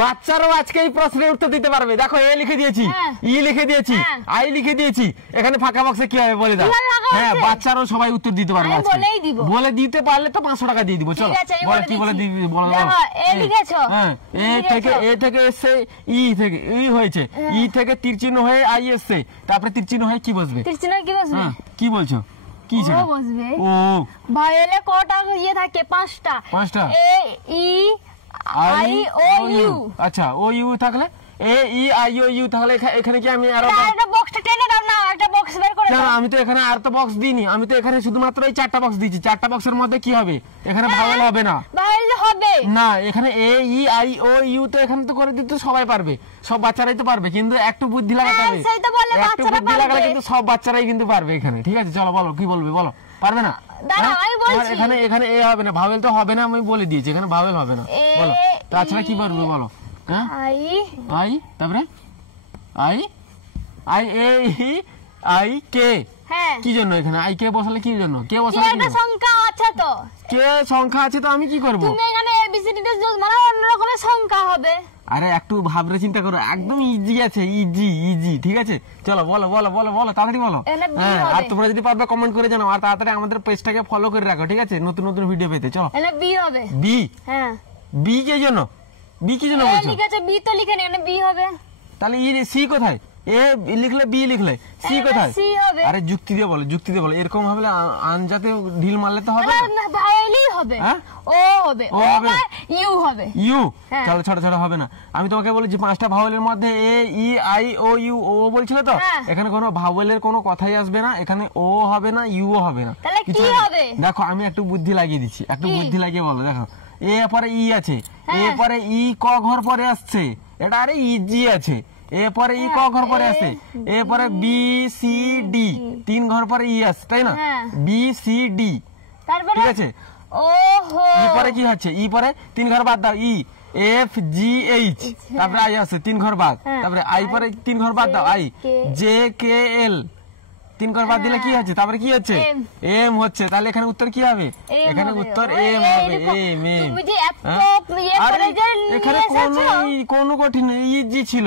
বাচ্চারাও আজকে এই প্রশ্নের উত্তর দিতে পারবে। দেখো এ লিখে দিয়েছি, ই লিখে দিয়েছি, আই লিখে দিয়েছি, এখানে ফাঁকা বক্সে কি হবে বলে দাও। হ্যাঁ, বাচ্চারাও সবাই উত্তর দিতে পারবে। বলে দিতে পারলে তো 500 টাকা দিয়ে দিব। চলো বলো কি বলে দিবি, বলো। এ লিখেছো? হ্যাঁ, এ থেকে এসে ই থেকে ই হয়েছে, ই থেকে তীর চিহ্ন হয়ে আই এসছে, তারপরে তীর চিহ্ন হয়ে কি বসবে? তীর চিহ্ন কি বসবে? কি বলছো? কি ও বসবে। ও ভাইলে কটা ইয়ে থাকে? 5টা। এ ই আই ও ইউ। আচ্ছা, ও ইউ থাকলে এ ই আই ও ইউ থাকলে এখানে কি আমি আরো একটা বক্সটা টেনে দাও না, একটা বক্স বের করে দাও। না, আমি তো এখানে আর তো বক্স দিইনি, আমি তো এখানে শুধুমাত্র এই 4টা বক্স দিয়েছি। 4টা বক্সের মধ্যে কি হবে? এখানে ভাওয়েল হবে না। ভাওয়েল হবে না, এখানে এ ই আই ও ইউ তো এখানে তো করে দিতে সবাই পারবে, সব বাচ্চারাই তো পারবে, কিন্তু একটু বুদ্ধি লাগাতে হবে। একটু বুদ্ধি লাগালে কিন্তু সব বাচ্চারাই কিন্তু পারবে এখানে। ঠিক আছে, চলো বলো কি বলবে, বলো। পারবে না? এখানে এখানে এ হবে না, ভাওয়েল তো হবে না, আমি বলে দিয়েছি এখানে ভাওয়েল হবে না। বলো তাছাড়া কি পারবে বলো। হ্যাঁ, আই তারপরে I I A I K. কি জন্য এখানে আই কে বসালে? কি জন্য কে বসালে? একটা সংখ্যা আছে তো, কে সংখ্যা আছে তো আমি কি করব? তুমি এখানে এবিসিডি তে মানে অন্য রকমের সংখ্যা হবে। আরে একটু ভাবরে চিন্তা করো, একদম ইজি আছে, ইজি ইজি। ঠিক আছে, চলো বলো বলো বলো বলো, তাড়াতাড়ি বলো। হ্যাঁ, আর তোমরা যদি পারবে কমেন্ট করে জানাও, আর তাড়াতাড়ি আমাদের পেজটাকে ফলো করে রাখো। ঠিক আছে, নতুন নতুন ভিডিও পেতে। চলো এখানে বি হবে। বি? হ্যাঁ, বি কে জন্য? বি কি জন্য বলছো? ঠিক আছে, বি তো লিখে নে, এখানে বি হবে। তাহলে ই সি কোথায়? এ লিখলে বি লিখলে সি কোথায়? সি হবে। আরে যুক্তি দিয়ে বলো, যুক্তি দিয়ে বলো। এরকম হবে আনজাতে ঢিল মারলে তো হবে না, ভাওয়েলই হবে। ও হবে, ও হবে, ইউ হবে। ইউ? চলো ছোট ছোট হবে না। আমি তোমাকে বলেছি 5টা ভাওয়েলের মধ্যে এ ই আই ও ইউ। ও বলছিলে তো, এখানে কোনো ভাওয়েলের কোনো কথাই আসবে না, এখানে ও হবে না, ইউ হবে না। তাহলে কি হবে? দেখো আমি একটু বুদ্ধি লাগিয়ে দিচ্ছি, একটু বুদ্ধি লাগিয়ে বলো। দেখো এ পরে ই আছে, এ পরে ই ক ঘর পরে আসছে, এটা আরে ইজি আছে। এরপরে ই ক ঘর পরে আছে, এরপরে বি সি ডি 3 ঘর পরে ই আছে, তাই না? বি সি ডি, ঠিক আছে। ই পরে কি হচ্ছে? ই পরে 3 ঘর বাদ দাও, ই এফ জি এইচ, তারপরে আই আছে 3 ঘর বাদ, তারপরে আই পরে 3 ঘর বাদ দাও, আই জে কে এল 3 ঘর বাদ দিলে কি হচ্ছে? তারপরে কি হচ্ছে? এম হচ্ছে। তাহলে এখানে উত্তর কি হবে? এখানে উত্তর এম হবে। M M. আরে এখানে কোনো কঠিন, ইজি ছিল।